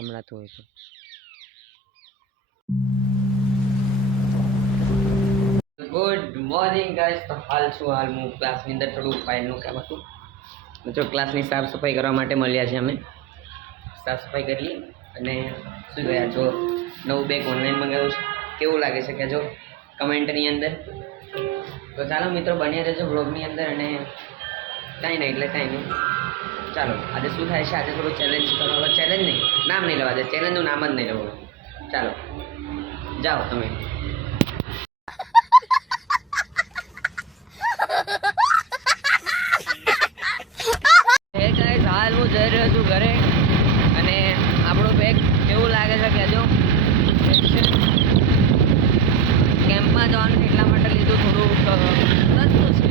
સંભળાતું હોય તો ગુડ મોર્નિંગ ગાઈસ। તો હાલ હું ક્લાસની અંદર થોડું ફાઇલનું કામ હતું, મિત્રો ક્લાસની સાફ સફાઈ કરવા માટે મળ્યા છે। અમે સાફ સફાઈ કરી અને શું ગયા જો નવું બેગ ઓનલાઈન મંગાવ્યું છે, કેવું લાગે છે કહેજો કમેન્ટની અંદર। તો ચાલો મિત્રો બન્યા રહેજો બ્લોગની અંદર અને કાંઈ નહીં એટલે કાંઈ નહીં। ચાલો આજે શું થાય છે, આજે થોડું ચેલેન્જ કરો। ચેલેન્જ નહીં, નામ નહીં લેવા દે, ચેલેન્જનું નામ જ નહીં લેવું। ચાલો જાઓ તમે। હાલ હું જઈ રહ્યો છું ઘરે અને આપણું બેગ કેવું લાગે છે કહેજો। કેમ્પમાં જવાનું એટલા માટે લીધું, થોડું સસ્તું છે,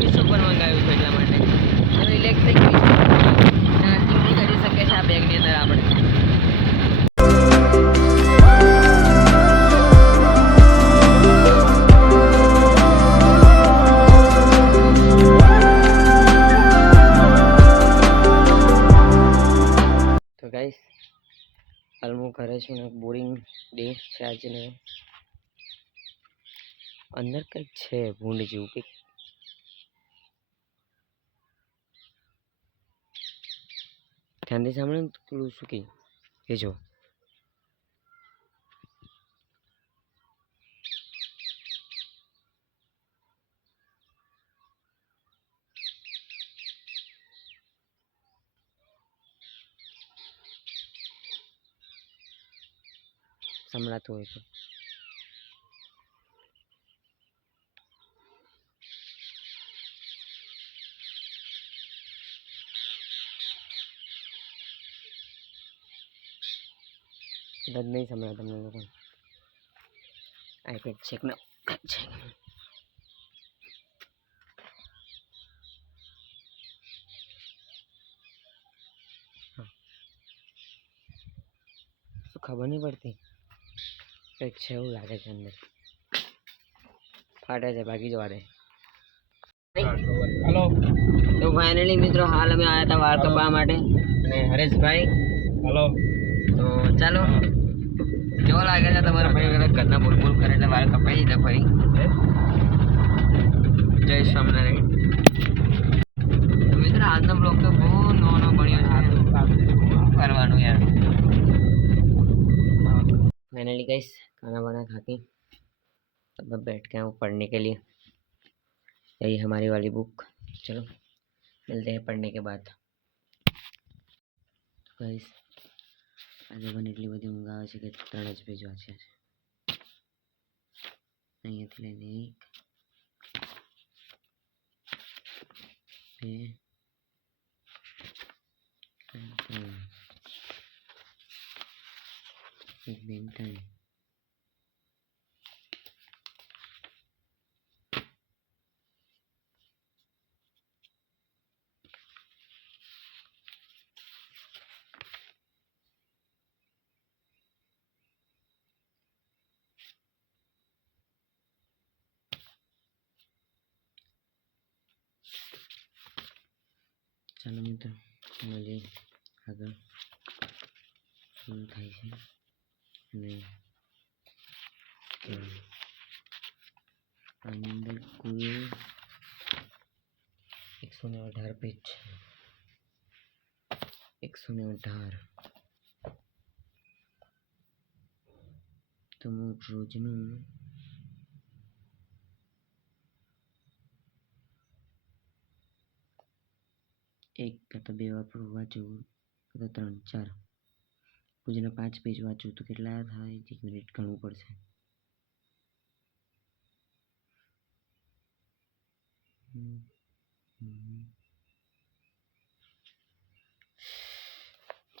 20 પર મંગાવ્યું છે એટલા માટે। ઇલેક્ટ્રિક ચાર્જિંગ બી કરી શકે છે આ બેગની અંદર આપણે। તો ગાઈસ હાલ હું ઘરે છું ને બોરિંગ ડે છે આજે ને અંદર કંઈક છે ભૂંડ જેવું કંઈક, ધ્યાનથી સાંભળે ને પેલું શું કે એ જો સંભળાતું હોય તો કદાચ નહીં સંભળાય તમને લોકો। આ કંઈક છે કે ના છે, શું ખબર નહીં પડતી, કંઈક છે એવું લાગે છે અંદર, ફાટે છે ભાગી જવા દે। हेलो તો ફાઇનલી મિત્રો હાલ અમે આવ્યા હતા વાળ કપાવવા માટે અને હરેશભાઈ हेलो તો ચાલો કેવો લાગે છે તમારા ભાઈ ઘરના બોલબોલ કરે એટલે વાળ કપાઈ દીધા ફરી। જય સ્વામિનારાયણ। તો મિત્રો આજનો બ્લોગ તો બહુ નાનો બન્યો છે, શું કરવાનું યાર। फाइनली गाइस खाना वाना खा के अब बैठ के हूँ पढ़ने के लिए, यही हमारी वाली बुक। चलो मिलते हैं पढ़ने के बाद। तो गाइस આજે મને એટલી બધી ઊંઘ આવે છે કે 3 જ પેજ વાંચ્યા છે, અહીંયાથી લઈને 1 2 3 एक दिन टाइम ચાલો મિત્રો મળીએ આગળ શું થાય છે અને આની અંદર કુલ 118 પેજ છે, 118। તો હું રોજનું એક કાં તો 2 વાર વાંચું, કાં તો 3 4 રોજના 5 પેજ વાંચું તો કેટલા થાય, 1 મિનિટ ગણવું પડશે।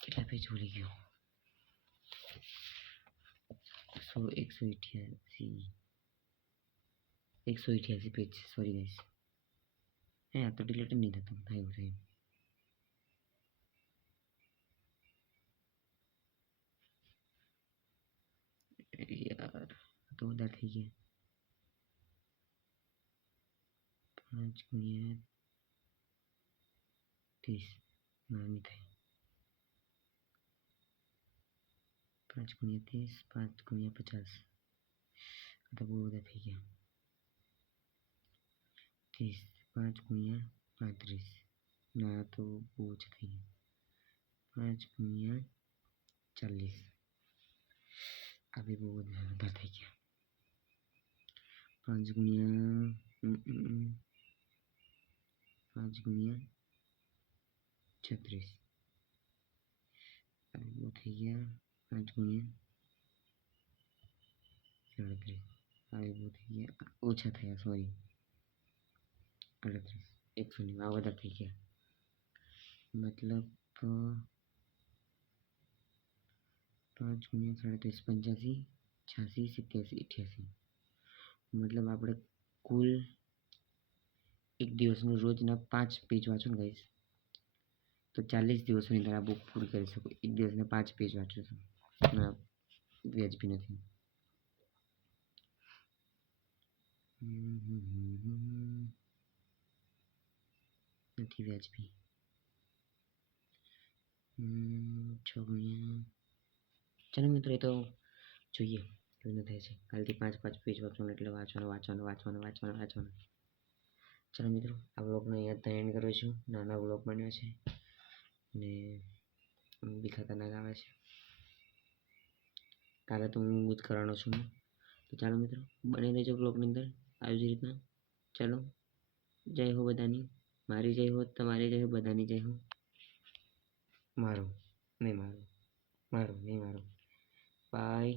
કેટલા પેજ ભૂલી ગયો, 188 પેજ, સોરી ગાઈસ। હે આ તો ડિલીટ નહીં થતું, થયું યાર, તો વધારે થઈ ગયા। 5 ગુણ્યા 30 નાની થઈ 5 ગુણ્યા 30, 5 ગુણ્યા 50. આ તો બહુ બધા થઈ ગયા. 30, 5 ગુણ્યા 35. ના આ તો બહુ ઓછા થઈ ગયા. 5 ગુણ્યા 40. આ બી બહુ બધા થઈ ગયા. 5 ગુણ્યા 5 ગુણ્યા 36. આ બહુ થઈ ગયા. 5 ગુણ્યા 37. આ બહુ થઈ ગયા. ઓછા થયા, સોરી. 38. 100 આ બધા થઈ ગયા. મતલબ 5 ગુણ્યા 37, 85, 86, 87. મતલબ આપણે કુલ એક દિવસનું રોજના 5 પેજ વાંચો ને ગાઈસ, તો 40 દિવસોની અંદર આ બુક પૂરી કરી શકો. એક દિવસના 5 પેજ વાંચો છો ના વ્યાજબી નથી. નથી વ્યાજબી. 6 ગુણ્યા, ચાલો મિત્રો એ તો જોઈએ કેવું થાય છે. કાલથી 5 પેજ વાંચવાનું, એટલે વાંચવાનું. ચાલો મિત્રો, આ વ્લોગનો અહીંયા એન્ડ કરું છું. નાના વ્લોગ બન્યો છે અને બી ખતરનાક આવે છે. કાલે તો હું જ કરવાનો છું. તો ચાલો મિત્રો, બને રહેજો વ્લોગની અંદર આવી જ રીતના. ચાલો, જય હો બધાની. મારી જય હો, તમારી જય હો, બધાની જય હો. મારું નહીં મારું. બાય.